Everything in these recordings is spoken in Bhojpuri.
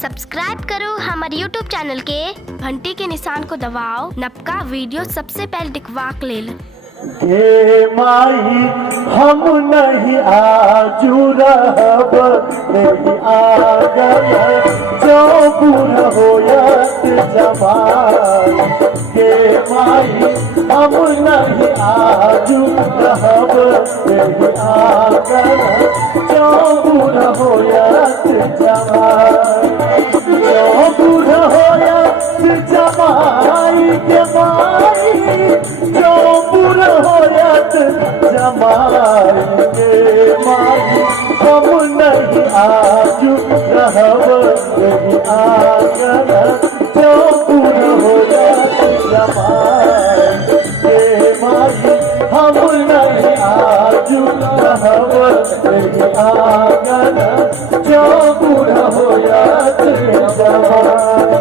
सब्सक्राइब करो हमारे YouTube चैनल के घंटी के निशान को दबाओ नपका वीडियो सबसे पहले दिखवाक लेल। हे माई हम नहीं आजू रहब नहीं आगल जो बुरा होयत जवान। हे माई हम नहीं आजू रहब नहीं आगल जो बुरा होयत जवान। जो बुरा होयत जमाई के माई जो बुरा होयत जमाई के माई हम नहीं आजू रहब नहीं आगल जो बुरा होयत जमाई के माई हम नहीं आजू रहब नहीं आगल जो बुरा होयत जमाई।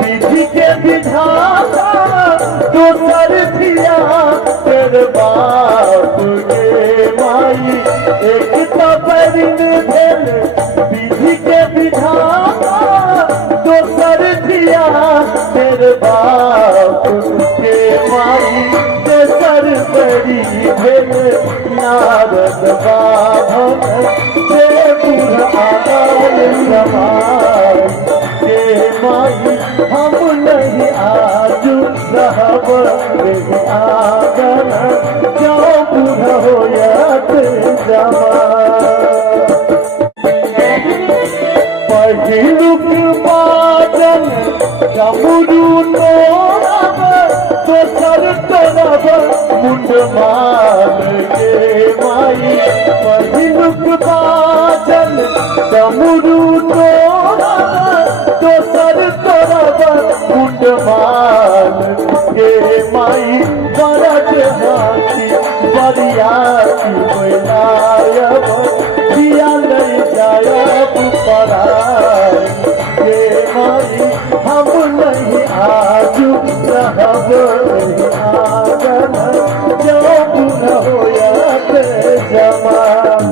विधि के विधाता दोसर दिया तेरे बाप के माई एक तबरीन भेल विधि के विधाता दोसर दिया तेरे बाप के माई तेसर बड़ी भेल नारद बाभन से बुरा आल समाई के माई हम नहीं आजू रहब नहीं आगल जो बुरा होयत जवान। पहिलुक बाजन डमरू तोड़ब दोसर तोड़ब मुंड मार के माई। पहिलुक बाजन डमरू तोड़ब दोसर तोड़ब मुंड मार के माई। बरज हाथी बरियाती बैलायब दिया नहीं जायब पराय के माई हम नहीं आजू रहब नहीं आगल जो बुरा होयत जवान।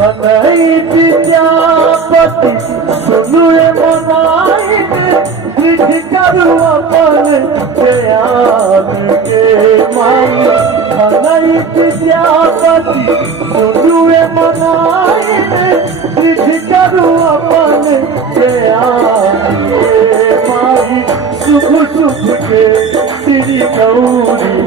हनई विद्यापति सुनुए मनाई विधि करू अपन ज्ञान के माई। हनई विद्यापति सुनुए मनाई विधि करू अपन ज्ञान के माई। शुभ शुभ के श्री गौरी